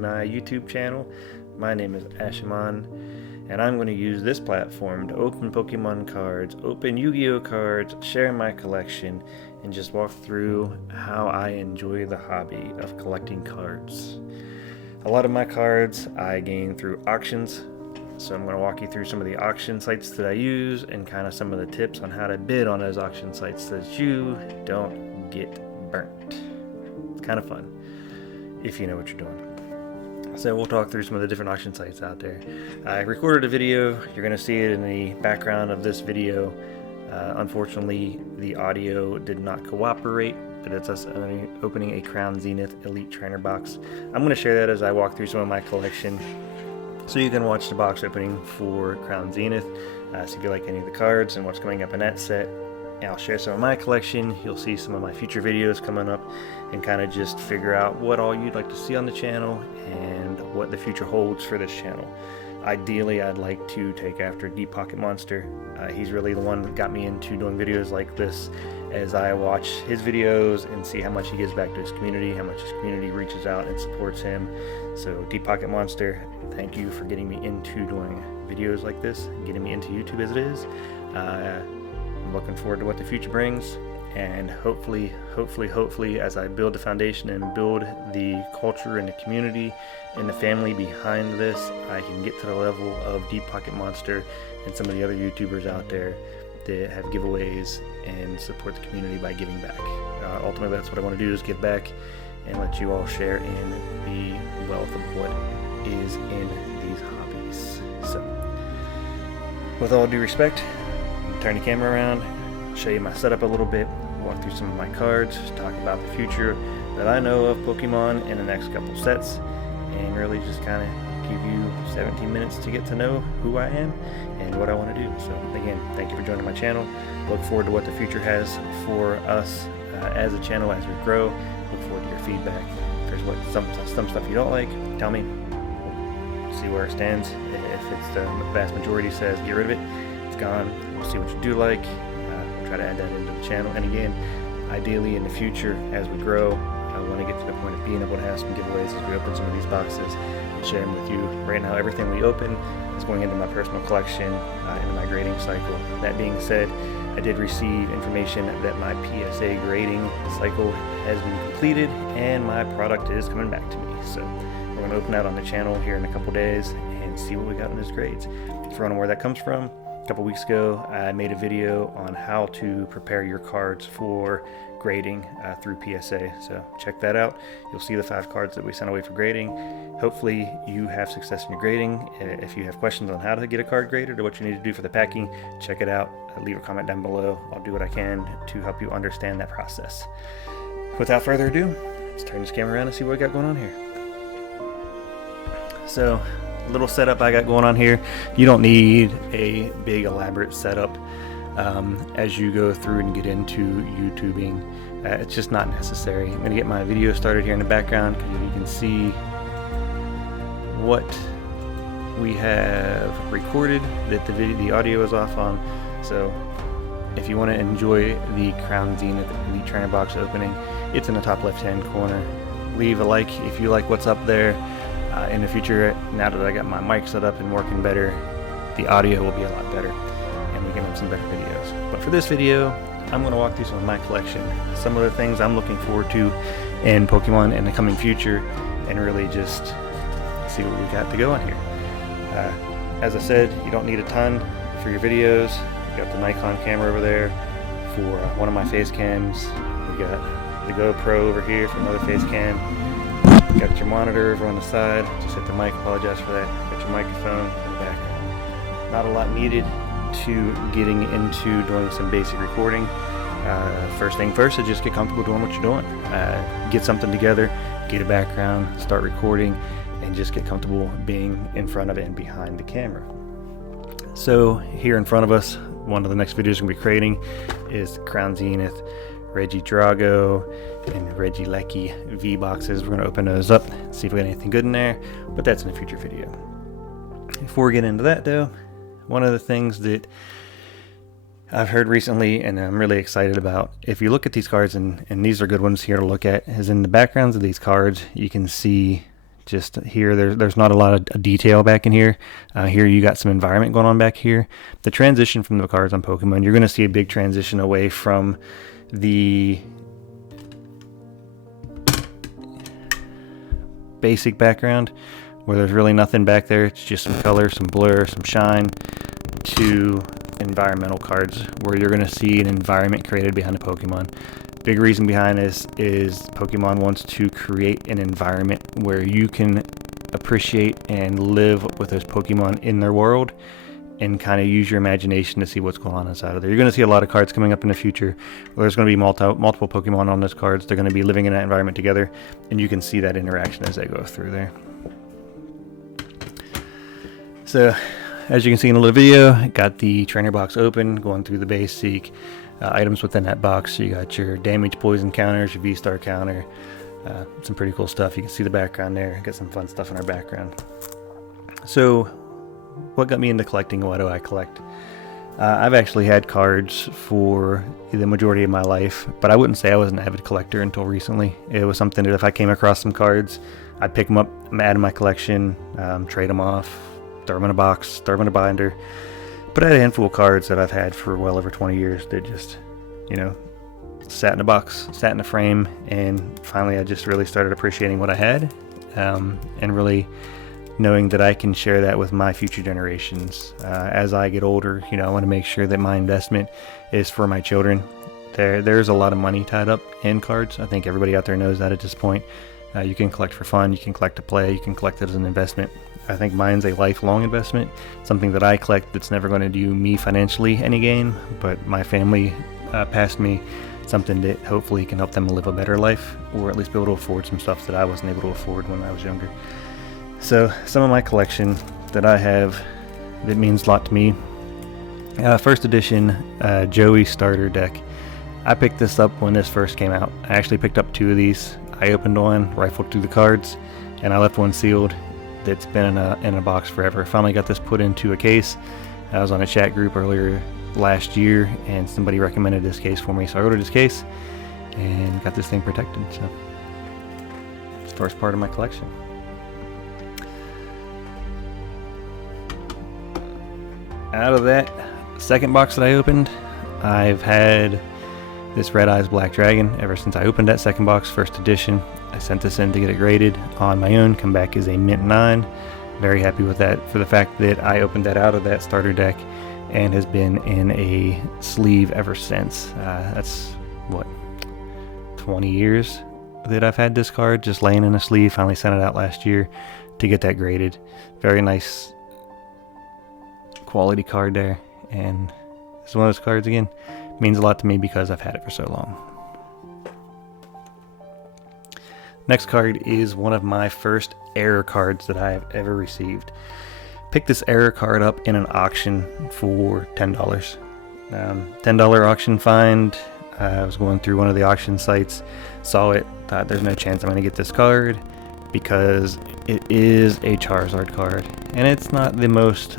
my YouTube channel. My name is Ashiman, and I'm going to use this platform to open Pokemon cards, open Yu-Gi-Oh cards, share my collection, and just walk through how I enjoy the hobby of collecting cards. A lot of my cards I gain through auctions, so I'm going to walk you through some of the auction sites that I use and kind of some of the tips on how to bid on those auction sites so that you don't get burnt. It's kind of fun if you know what you're doing. So we'll talk through some of the different auction sites out there. I recorded a video. You're going to see it in the background of this video. Unfortunately, the audio did not cooperate, but it's us opening a Crown Zenith Elite Trainer box. I'm going to share that as I walk through some of my collection, so you can watch the box opening for Crown Zenith, see if you like any of the cards and what's coming up in that set. And I'll share some of my collection. You'll see some of my future videos coming up and kind of just figure out what all you'd like to see on the channel and what the future holds for this channel. Ideally, I'd like to take after Deep Pocket Monster. He's really the one that got me into doing videos like this, as I watch his videos and see how much he gives back to his community, how much his community reaches out and supports him. So Deep Pocket Monster, thank you for getting me into doing videos like this, getting me into YouTube as it is. I'm looking forward to what the future brings, and hopefully as I build the foundation and build the culture and the community and the family behind this, I can get to the level of Deep Pocket Monster and some of the other YouTubers out there that have giveaways and support the community by giving back. Ultimately, that's what I want to do, is give back and let you all share in the wealth of what is in these hobbies. So, with all due respect, turn the camera around, show you my setup a little bit, walk through some of my cards, talk about the future that I know of Pokemon in the next couple sets, and really just kind of give you 17 minutes to get to know who I am and what I want to do. So again, thank you for joining my channel. Look forward to what the future has for us as a channel as we grow. Look forward to your feedback. If there's some stuff you don't like, tell me. We'll see where it stands. If it's the vast majority says get rid of it, it's gone. We'll see what you do like. We'll try to add that into the channel. And again, ideally in the future, as we grow, I want to get to the point of being able to have some giveaways as we open some of these boxes and share them with you. Right now, everything we open is going into my personal collection, into my grading cycle. That being said, I did receive information that my PSA grading cycle has been completed and my product is coming back to me. So we're going to open that on the channel here in a couple days and see what we got in those grades. If you're wondering where that comes from, a couple weeks ago, I made a video on how to prepare your cards for grading through PSA, so check that out. You'll see the 5 cards that we sent away for grading. Hopefully you have success in your grading. If you have questions on how to get a card graded or what you need to do for the packing, check it out. Leave a comment down below. I'll do what I can to help you understand that process. Without further ado, let's turn this camera around and see what we got going on here. So, little setup I got going on here. You don't need a big elaborate setup as you go through and get into YouTubing. It's just not necessary. I'm going to get my video started here in the background because you can see what we have recorded that the audio is off on. So if you want to enjoy the Crown Zenith Elite Trainer box opening, it's in the top left hand corner. Leave a like if you like what's up there. In the future, now that I got my mic set up and working better, the audio will be a lot better and we can have some better videos. But for this video, I'm going to walk through some of my collection, some of the things I'm looking forward to in Pokemon in the coming future, and really just see what we got to go on here. As I said, you don't need a ton for your videos. You got the Nikon camera over there for one of my face cams. We got the GoPro over here for another face cam. Got your monitor over on the side. Just hit the mic, apologize for that. Got your microphone in the background. Not a lot needed to getting into doing some basic recording. First thing first is just get comfortable doing what you're doing. Get something together, get a background, start recording, and just get comfortable being in front of it and behind the camera. So here in front of us, one of the next videos we're going to be creating is the Crown Zenith Regidrago and Regieleki V boxes. We're going to open those up, see if we got anything good in there, but that's in a future video. Before we get into that though, one of the things that I've heard recently and I'm really excited about, if you look at these cards, and these are good ones here to look at, is in the backgrounds of these cards you can see Just here, there's not a lot of detail back in here. Here you got some environment going on back here. The transition from the cards on Pokemon, you're going to see a big transition away from the basic background, where there's really nothing back there. It's just some color, some blur, some shine, to environmental cards, where you're going to see an environment created behind the Pokemon. Big reason behind this is Pokemon wants to create an environment where you can appreciate and live with those Pokemon in their world, and kind of use your imagination to see what's going on inside of there. You're going to see a lot of cards coming up in the future where there's going to be multiple Pokemon on those cards. They're going to be living in that environment together, and you can see that interaction as they go through there. So, as you can see in the little video, I got the trainer box open, going through the basic items within that box. So you got your damage poison counters, your V-star counter, some pretty cool stuff. You can see the background there. Got some fun stuff in our background. So what got me into collecting? Why do I collect? I've actually had cards for the majority of my life, but I wouldn't say I was an avid collector until recently. It was something that if I came across some cards, I'd pick them up, add in my collection, trade them off, throw them in a box, throw them in a binder. But I had a handful of cards that I've had for well over 20 years that just, sat in a box, sat in a frame, and finally I just really started appreciating what I had, and really knowing that I can share that with my future generations. As I get older, I want to make sure that my investment is for my children. There's a lot of money tied up in cards. I think everybody out there knows that at this point. You can collect for fun, you can collect to play, you can collect it as an investment. I think mine's a lifelong investment, something that I collect that's never going to do me financially any gain, but my family passed me something that hopefully can help them live a better life, or at least be able to afford some stuff that I wasn't able to afford when I was younger. So some of my collection that I have that means a lot to me. First edition Joey starter deck. I picked this up when this first came out. I actually picked up 2 of these. I opened one, rifled through the cards, and I left one sealed. That's been in a box forever. Finally got this put into a case. I was on a chat group earlier last year, and somebody recommended this case for me, so I ordered this case and got this thing protected. So it's the first part of my collection. Out of that second box that I opened, I've had this Red Eyes Black Dragon ever since I opened that second box, first edition. I sent this in to get it graded on my own, come back as a mint 9. Very happy with that, for the fact that I opened that out of that starter deck and has been in a sleeve ever since. That's what, 20 years that I've had this card just laying in a sleeve. Finally sent it out last year to get that graded. Very nice quality card there, and it's one of those cards, again, means a lot to me because I've had it for so long. Next card is one of my first error cards that I have ever received. Picked this error card up in an auction for $10. $10 auction find. I was going through one of the auction sites, saw it, thought there's no chance I'm going to get this card because it is a Charizard card, and it's not the most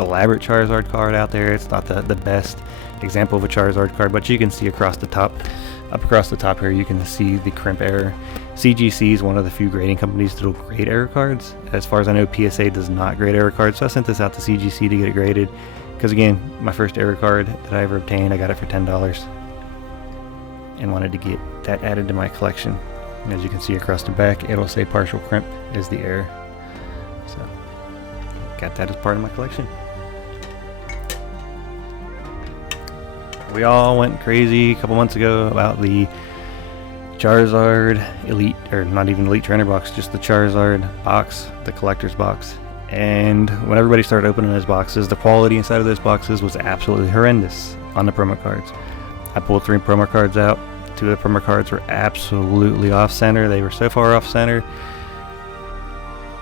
elaborate Charizard card out there. It's not the best example of a Charizard card, but you can see across the top, up across the top here, you can see the crimp error. CGC is one of the few grading companies that will grade error cards. As far as I know, PSA does not grade error cards, so I sent this out to CGC to get it graded, because again, my first error card that I ever obtained, I got it for $10 and wanted to get that added to my collection. And as you can see across the back, it'll say partial crimp is the error, so got that as part of my collection. We all went crazy a couple months ago about the Charizard Elite, or not even Elite Trainer box, just the Charizard box, the collector's box. And when everybody started opening those boxes, the quality inside of those boxes was absolutely horrendous on the promo cards. I pulled 3 promo cards out. 2 of the promo cards were absolutely off center. They were so far off center.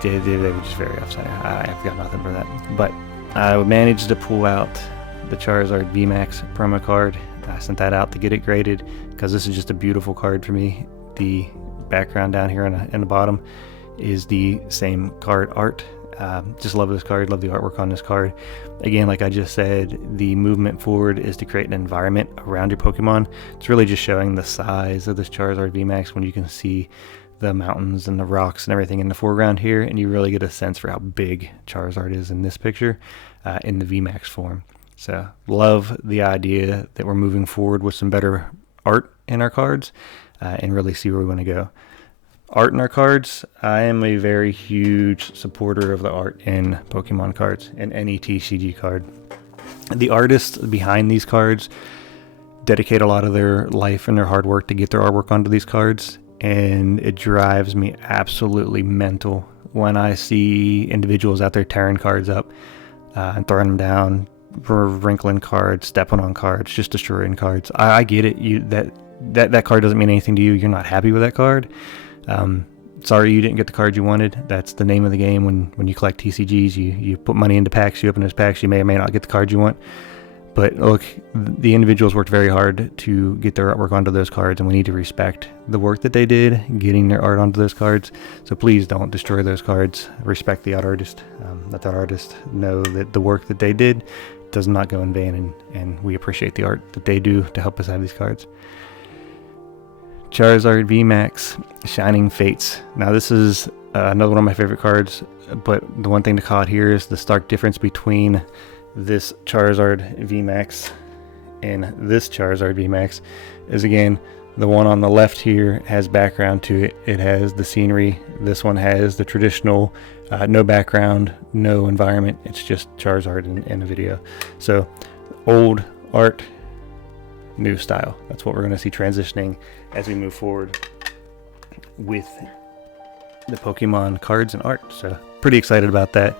They were just very off center. I've got nothing for that. But I managed to pull out the Charizard VMAX promo card. I sent that out to get it graded because this is just a beautiful card for me. The background down here in the bottom is the same card art. Just love this card, love the artwork on this card. Again, like I just said, the movement forward is to create an environment around your Pokemon. It's really just showing the size of this Charizard VMAX when you can see the mountains and the rocks and everything in the foreground here, and you really get a sense for how big Charizard is in this picture in the VMAX form. So love the idea that we're moving forward with some better art in our cards and really see where we want to go. Art in our cards, I am a very huge supporter of the art in Pokemon cards and any TCG card. The artists behind these cards dedicate a lot of their life and their hard work to get their artwork onto these cards, and it drives me absolutely mental when I see individuals out there tearing cards up and throwing them down, wrinkling cards, stepping on cards, just destroying cards. I get it. That card doesn't mean anything to you. You're not happy with that card. Sorry you didn't get the card you wanted. That's the name of the game. When you collect TCGs, you put money into packs, you open those packs, you may or may not get the card you want. But look, the individuals worked very hard to get their artwork onto those cards, and we need to respect the work that they did getting their art onto those cards. So please don't destroy those cards. Respect the artist. Let that artist know that the work that they did does not go in vain, and we appreciate the art that they do to help us have these cards. Charizard VMAX Shining Fates. Now this is another one of my favorite cards, but the one thing to call out here is the stark difference between this Charizard VMAX and this Charizard VMAX is, again, the one on the left here has background to it. It has the scenery. This one has the traditional no background, no environment. It's just Charizard in the video. So old art, new style. That's what we're going to see transitioning as we move forward with the Pokemon cards and art. So pretty excited about that.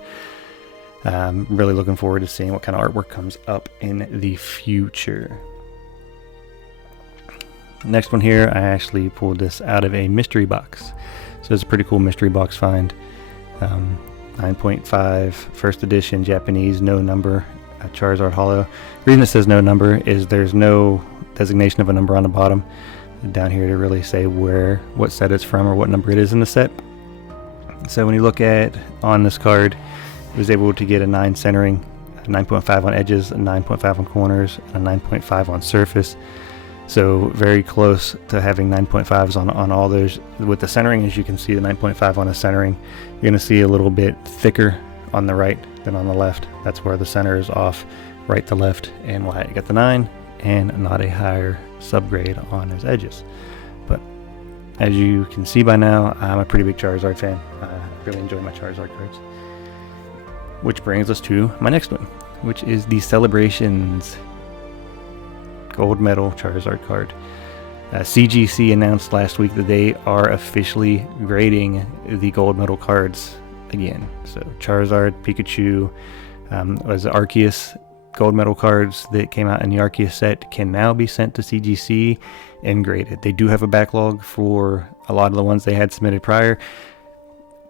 Really looking forward to seeing what kind of artwork comes up in the future. Next one here, I actually pulled this out of a mystery box. So it's a pretty cool mystery box find. 9.5 first edition Japanese, no number, Charizard Holo. The reason it says no number is there's no designation of a number on the bottom down here to really say what set it's from or what number it is in the set. So when you look at on this card, it was able to get a 9 centering, a 9.5 on edges, a 9.5 on corners, and a 9.5 on surface. So very close to having 9.5s on all those. With the centering, as you can see, the 9.5 on the centering, you're going to see a little bit thicker on the right than on the left. That's where the center is off, right to left, and why I got the 9 and not a higher subgrade on those edges. But as you can see by now, I'm a pretty big Charizard fan. I really enjoy my Charizard cards. Which brings us to my next one, which is the Celebrations Gold Medal Charizard card. CGC announced last week that they are officially grading the Gold Medal cards again. So Charizard, Pikachu, was the Arceus Gold Medal cards that came out in the Arceus set can now be sent to CGC and graded. They do have a backlog for a lot of the ones they had submitted prior.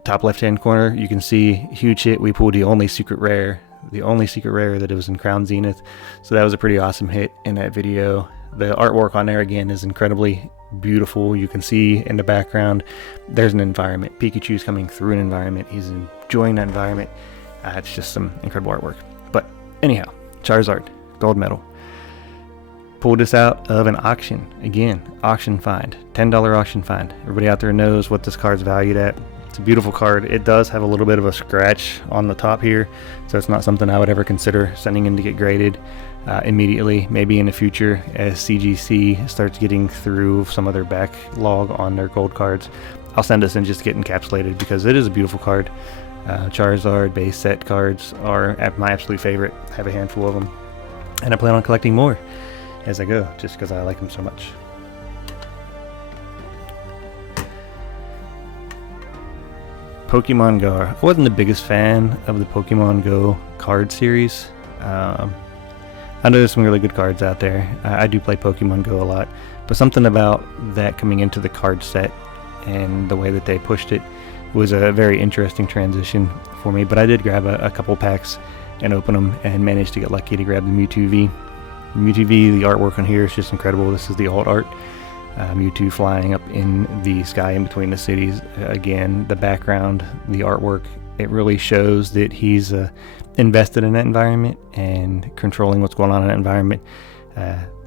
Top left hand corner, you can see huge hit. We pulled the only secret rare that it was in Crown Zenith. So that was a pretty awesome hit in that video. The artwork on there again is incredibly beautiful. You can see in the background there's an environment. Pikachu's coming through an environment. He's enjoying that environment. It's just some incredible artwork. But anyhow, Charizard Gold Medal. Pulled this out of an auction. Again, auction find. $10 auction find. Everybody out there knows what this card's valued at. It's a beautiful card. It does have a little bit of a scratch on the top here, so it's not something I would ever consider sending in to get graded immediately. Maybe in the future, as CGC starts getting through some of their backlog on their gold cards, I'll send this in just to get encapsulated, because it is a beautiful card. Charizard base set cards are my absolute favorite. I have a handful of them, and I plan on collecting more as I go, just because I like them so much. Pokemon Go. I wasn't the biggest fan of the Pokemon Go card series. I know there's some really good cards out there. I do play Pokemon Go a lot, but something about that coming into the card set and the way that they pushed it was a very interesting transition for me. But I did grab a couple packs and open them and managed to get lucky to grab the Mewtwo V. Mewtwo V, the artwork on here is just incredible. This is the alt art. Mewtwo flying up in the sky in between the cities. Again, the background, the artwork, it really shows that he's invested in that environment and controlling what's going on in that environment.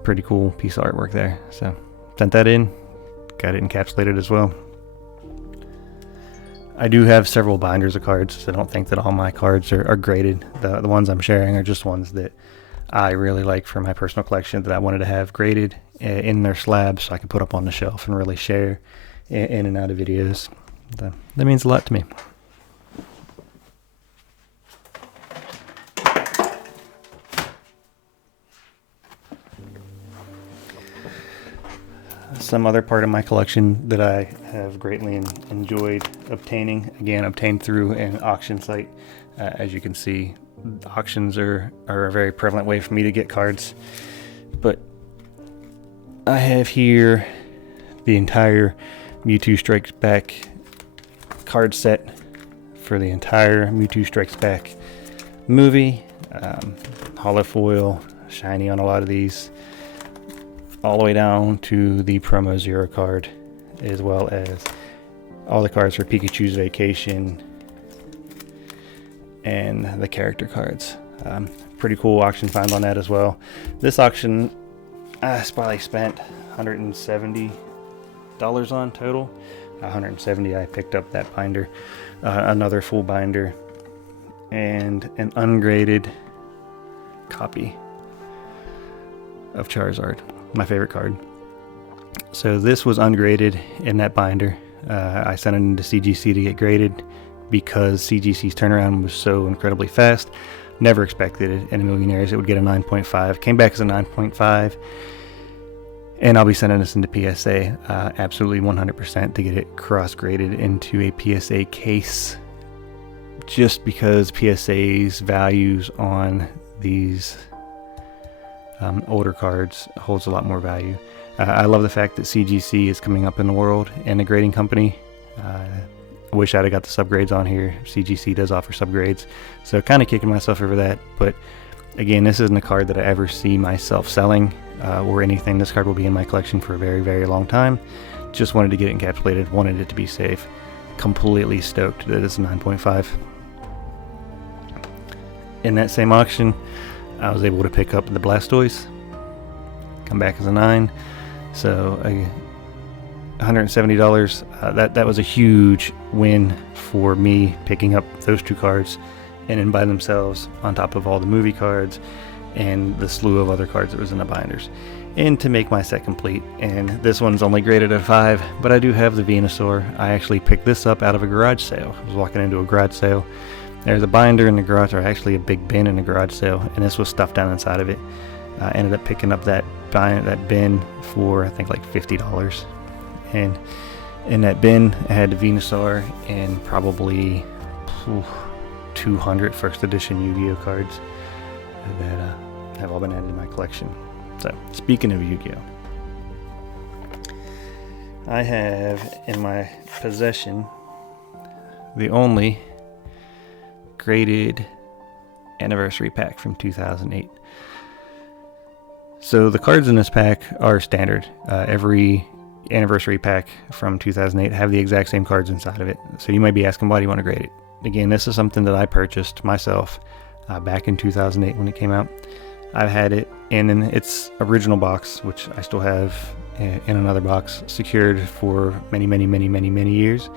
Pretty cool piece of artwork there. So sent that in, got it encapsulated as well. I do have several binders of cards, so don't think that all my cards are graded. The ones I'm sharing are just ones that I really like for my personal collection that I wanted to have graded in their slabs so I can put up on the shelf and really share in and out of videos. That means a lot to me. Some other part of my collection that I have greatly enjoyed obtaining, again, obtained through an auction site. As you can see, auctions are a very prevalent way for me to get cards. But I have here the entire Mewtwo Strikes Back card set for the entire Mewtwo Strikes Back movie. Hollow foil, shiny on a lot of these, all the way down to the promo 0 card, as well as all the cards for Pikachu's Vacation and the character cards. Pretty cool auction find on that as well. This auction I probably spent $170 on total. 170 I picked up that binder, another full binder, and an ungraded copy of Charizard, my favorite card. So this was ungraded in that binder. I sent it into CGC to get graded because CGC's turnaround was so incredibly fast. Never expected it in a million years it would get a 9.5. Came back as a 9.5. And I'll be sending this into PSA absolutely 100% to get it cross-graded into a PSA case, just because PSA's values on these older cards holds a lot more value. I love the fact that CGC is coming up in the world and a grading company. I wish I'd have got the subgrades on here. CGC does offer subgrades, so kind of kicking myself over that. But again, this isn't a card that I ever see myself selling or anything. This card will be in my collection for a very, very long time. Just wanted to get it encapsulated, wanted it to be safe. Completely stoked that it's a 9.5. In that same auction, I was able to pick up the Blastoise, come back as a 9. So $170. That was a huge win for me, picking up those two cards and then by themselves on top of all the movie cards and the slew of other cards that was in the binders, and to make my set complete. And this one's only graded at 5, but I do have the Venusaur. I actually picked this up out of a garage sale. I was walking into a garage sale. There's a binder in the garage, or actually a big bin in the garage sale, and this was stuffed down inside of it. I ended up picking up that bin for I think like $50. And in that bin I had the Venusaur and probably 200 first edition Yu-Gi-Oh cards that have all been added to my collection. So speaking of Yu-Gi-Oh, I have in my possession the only graded anniversary pack from 2008. So the cards in this pack are standard. Every anniversary pack from 2008 have the exact same cards inside of it. So you might be asking, why do you want to grade it? Again, this is something that I purchased myself back in 2008 when it came out. I've had it in its original box, which I still have in another box, secured for many, many, many, many, many years.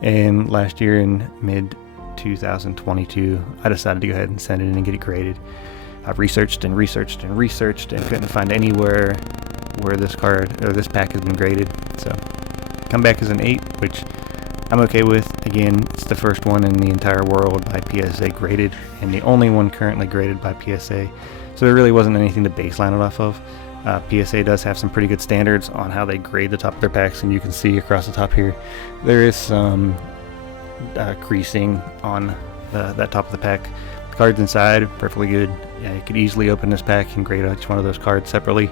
And last year in mid 2022, I decided to go ahead and send it in and get it graded. I've researched and researched and researched and couldn't find anywhere where this card or this pack has been graded. So come back as an 8, which I'm okay with. Again, it's the first one in the entire world by PSA graded, and the only one currently graded by PSA. So there really wasn't anything to baseline it off of. PSA does have some pretty good standards on how they grade the top of their packs, and you can see across the top here there is some creasing on that top of the pack. The cards inside perfectly good. Yeah, you could easily open this pack and grade each one of those cards separately,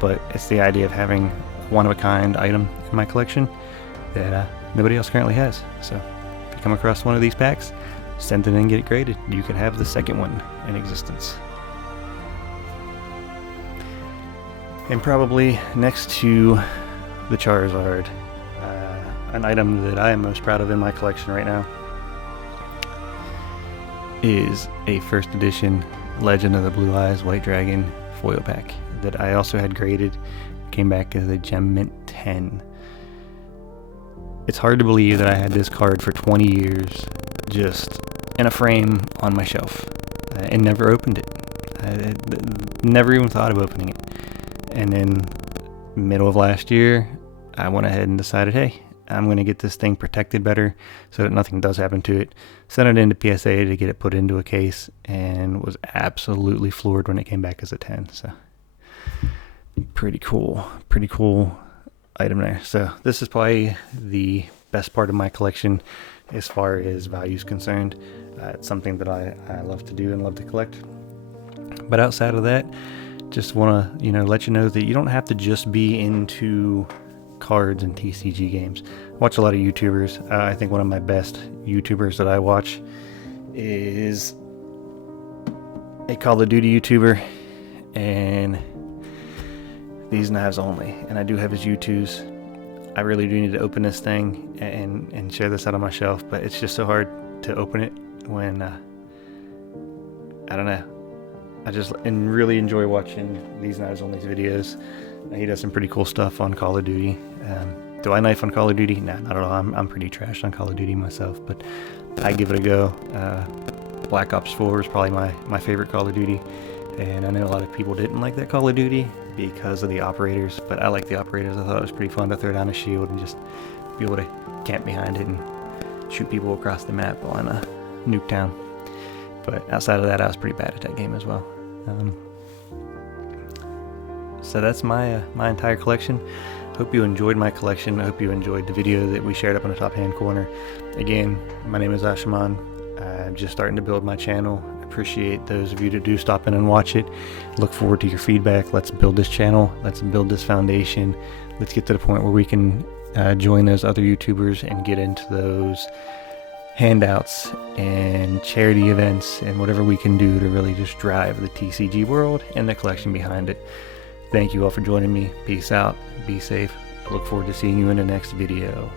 but it's the idea of having a one-of-a-kind item in my collection that nobody else currently has. So if you come across one of these packs, send it in and get it graded. You can have the second one in existence. And probably next to the Charizard, an item that I am most proud of in my collection right now is a first edition Legend of the Blue Eyes White Dragon foil pack that I also had graded. Came back as a Gem Mint 10. It's hard to believe that I had this card for 20 years just in a frame on my shelf and never opened it. I never even thought of opening it. And then middle of last year, I went ahead and decided, hey, I'm going to get this thing protected better so that nothing does happen to it. Sent it into PSA to get it put into a case, and was absolutely floored when it came back as a 10. So pretty cool item there. So this is probably the best part of my collection as far as value is concerned. It's something that I love to do and love to collect. But outside of that, just want to let you know that you don't have to just be into cards and TCG games. I watch a lot of YouTubers. I think one of my best YouTubers that I watch is a Call of Duty YouTuber, and these knives only. And I do have his U2s. I really do need to open this thing and share this out on my shelf, but it's just so hard to open it when I don't know. I just really enjoy watching these knives only videos. He does some pretty cool stuff on Call of Duty. Do I knife on Call of Duty? Nah, not at all. I'm pretty trashed on Call of Duty myself, but I give it a go. Black Ops 4 is probably my favorite Call of Duty, and I know a lot of people didn't like that Call of Duty because of the operators, but I like the operators. I thought it was pretty fun to throw down a shield and just be able to camp behind it and shoot people across the map on a nuke town. But outside of that, I was pretty bad at that game as well. So that's my entire collection. Hope you enjoyed my collection. I hope you enjoyed the video that we shared up in the top hand corner. Again, my name is Ashaman. I'm just starting to build my channel. I appreciate those of you that do stop in and watch it. Look forward to your feedback. Let's build this channel. Let's build this foundation. Let's get to the point where we can join those other YouTubers and get into those handouts and charity events and whatever we can do to really just drive the TCG world and the collection behind it. Thank you all for joining me. Peace out. Be safe. I look forward to seeing you in the next video.